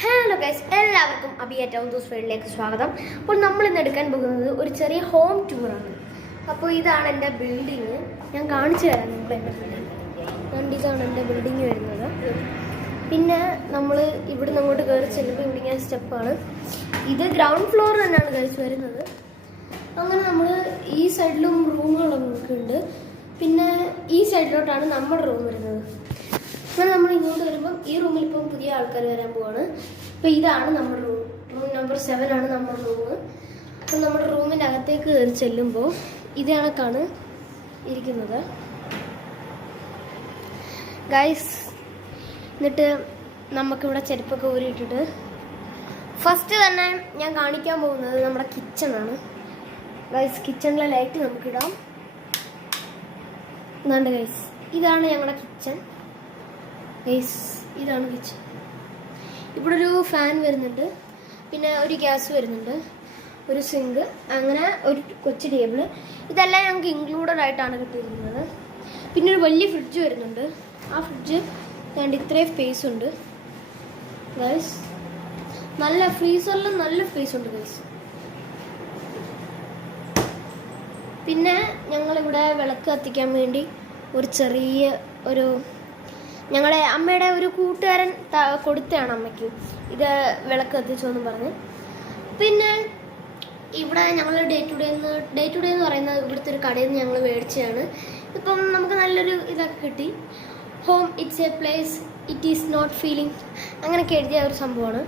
Hello guys, എല്ലാവർക്കും അബിയ town Divas വേൾഡിലേക്ക് സ്വാഗതം. അപ്പോൾ നമ്മൾ ഇന്ന് എടുക്കാൻ പോകുന്നത് ഒരു ചെറിയ ഹോം ടൂറാണ്. അപ്പോൾ ഇതാണ് എൻ്റെ ബിൽഡിങ്. ഞാൻ കാണിച്ചു തരാം നിങ്ങൾ എൻ്റെ ബിൽഡിങ്. ഇതാണ് എൻ്റെ ബിൽഡിങ് വരുന്നത്. പിന്നെ നമ്മൾ ഇവിടെ നിന്ന് അങ്ങോട്ട് കയറി ചെല്ലുമ്പോൾ ഇവിടെ ഇങ്ങനെ സ്റ്റെപ്പാണ്. ഇത് ഗ്രൗണ്ട് ഫ്ലോർ തന്നെയാണ് ഗൈസ് വരുന്നത്. അങ്ങനെ നമ്മൾ ഈ സൈഡിലും റൂമുകളൊക്കെ ഉണ്ട്. പിന്നെ ഈ സൈഡിലോട്ടാണ് നമ്മുടെ റൂം വരുന്നത്. അങ്ങനെ നമ്മൾ ഇങ്ങോട്ട് വരുമ്പം ഈ റൂമിൽ ഇപ്പം പുതിയ ആൾക്കാർ വരാൻ പോവാണ്. അപ്പം ഇതാണ് നമ്മുടെ റൂം. റൂം നമ്പർ 7 ആണ് നമ്മുടെ റൂം. അപ്പം നമ്മുടെ റൂമിൻ്റെ അകത്തേക്ക് കയറി ചെല്ലുമ്പോൾ ഇത് കണക്കാണ് ഇരിക്കുന്നത് ഗൈസ്. എന്നിട്ട് നമുക്കിവിടെ ചെരുപ്പൊക്കെ ഊരിയിട്ടിട്ട് ഫസ്റ്റ് തന്നെ ഞാൻ കാണിക്കാൻ പോകുന്നത് നമ്മുടെ കിച്ചണാണ് ഗൈസ്. കിച്ചണിലെ ലൈറ്റ് നമുക്കിടാം. എന്നാണ്ട് ഗൈസ്, ഇതാണ് ഞങ്ങളുടെ കിച്ചൺ ഗൈസ്. ഇതാണ് കിച്ചൺ. ഇവിടെ ഒരു ഫാൻ വരുന്നുണ്ട്, പിന്നെ ഒരു ഗ്യാസ് വരുന്നുണ്ട്, ഒരു സിങ്ക്, അങ്ങനെ ഒരു കൊച്ചു ടേബിള്. ഇതെല്ലാം ഞങ്ങൾക്ക് ഇൻക്ലൂഡഡ് ആയിട്ടാണ് കിട്ടിയിരിക്കുന്നത്. പിന്നെ ഒരു വലിയ ഫ്രിഡ്ജ് വരുന്നുണ്ട്. ആ ഫ്രിഡ്ജ് ഞാൻ ഇത്രയും സ്പേസ് ഉണ്ട് ഗൈസ്. നല്ല ഫ്രീസറിലും നല്ല സ്പേസ് ഉണ്ട് ഗൈസ്. പിന്നെ ഞങ്ങളിവിടെ വിളക്ക് കത്തിക്കാൻ വേണ്ടി ഒരു ചെറിയ ഒരു ഞങ്ങളുടെ അമ്മയുടെ ഒരു കൂട്ടുകാരൻ കൊടുത്തതാണ് അമ്മയ്ക്ക് ഇത് വിളക്ക് കത്തിച്ചോന്നും പറഞ്ഞ്. പിന്നെ ഇവിടെ ഞങ്ങൾ ഡേ ടു ഡേ എന്ന് പറയുന്നത് ഇവിടുത്തെ ഒരു കടയിൽ നിന്ന് ഞങ്ങൾ മേടിച്ചതാണ്. ഇപ്പം നമുക്ക് നല്ലൊരു ഇതൊക്കെ കിട്ടി. Home it's a place, it is not feeling, അങ്ങനെയൊക്കെ എഴുതിയ ഒരു സംഭവമാണ്.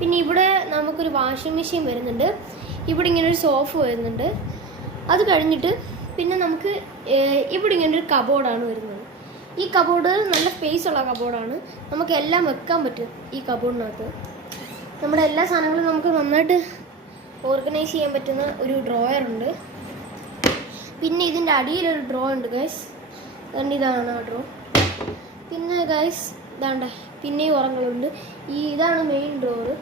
പിന്നെ ഇവിടെ നമുക്കൊരു വാഷിംഗ് മെഷീൻ വരുന്നുണ്ട്. ഇവിടെ ഇങ്ങനെ ഒരു സോഫ വരുന്നുണ്ട്. അത് കഴിഞ്ഞിട്ട് പിന്നെ നമുക്ക് ഇവിടെ ഇങ്ങനെ ഒരു കബോർഡാണ് വരുന്നത്. ഈ കബോർഡ് നല്ല സ്പേസ് ഉള്ള കബോർഡാണ്. നമുക്ക് എല്ലാം വെക്കാൻ പറ്റും ഈ കബോർഡിനകത്ത്. നമ്മുടെ എല്ലാ സാധനങ്ങളും നമുക്ക് നന്നായിട്ട് ഓർഗനൈസ് ചെയ്യാൻ പറ്റുന്ന ഒരു ഡ്രോയർ ഉണ്ട്. പിന്നെ ഇതിൻ്റെ അടിയിലൊരു ഡ്രോ ഉണ്ട് ഗൈസ്. അതുകൊണ്ട് ഇതാണ് ആ ഡ്രോ. പിന്നെ ഗൈസ് ഇതാണ്ട് പിന്നെയും ഉറങ്ങളുണ്ട്. ഇതാണ് മെയിൻ ഡ്രോറ്.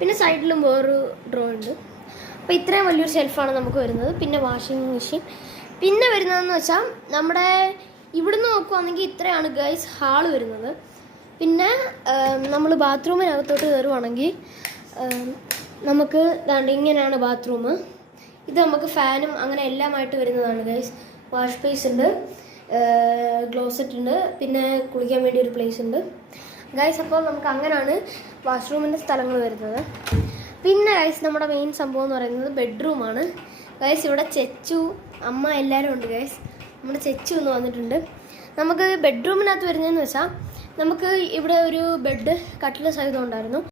പിന്നെ സൈഡിലും വേറൊരു ഡ്രോ ഉണ്ട്. അപ്പോൾ ഇത്രയും വലിയൊരു ഷെൽഫാണ് നമുക്ക് വരുന്നത്. പിന്നെ വാഷിംഗ് മെഷീൻ. പിന്നെ വരുന്നതെന്ന് വെച്ചാൽ നമ്മുടെ ഇവിടുന്ന് നോക്കുവാണെങ്കിൽ ഇത്രയാണ് ഗൈസ് ഹാള് വരുന്നത്. പിന്നെ നമ്മൾ ബാത്റൂമിനകത്തോട്ട് കയറുവാണെങ്കിൽ നമുക്ക് ദാണ്ട് ഇങ്ങനെയാണ് ബാത്റൂം. ഇത് നമുക്ക് ഫാനും അങ്ങനെ എല്ലാമായിട്ട് വരുന്നതാണ് ഗൈസ്. വാഷ് ബേസ് ഉണ്ട്, ക്ലോസറ്റ് ഉണ്ട്, പിന്നെ കുളിക്കാൻ വേണ്ടി ഒരു പ്ലേസ് ഉണ്ട് ഗൈസ്. അപ്പോൾ നമുക്ക് അങ്ങനെയാണ് വാഷ്റൂമിൻ്റെ സ്ഥലങ്ങൾ വരുന്നത്. പിന്നെ ഗൈസ് നമ്മുടെ മെയിൻ സംഭവം എന്ന് പറയുന്നത് ബെഡ്റൂമാണ് ഗൈസ്. ഇവിടെ ചെച്ചു അമ്മ എല്ലാവരും ഉണ്ട് ഗൈസ്. നമ്മുടെ ചെച്ചു ഒന്ന് വന്നിട്ടുണ്ട്. നമുക്ക് ബെഡ്റൂമിനകത്ത് വരുന്നതെന്ന് വെച്ചാൽ നമുക്ക് ഇവിടെ ഒരു ബെഡ് കട്ടിൽ സഹിതം ഉണ്ടായിരുന്നു.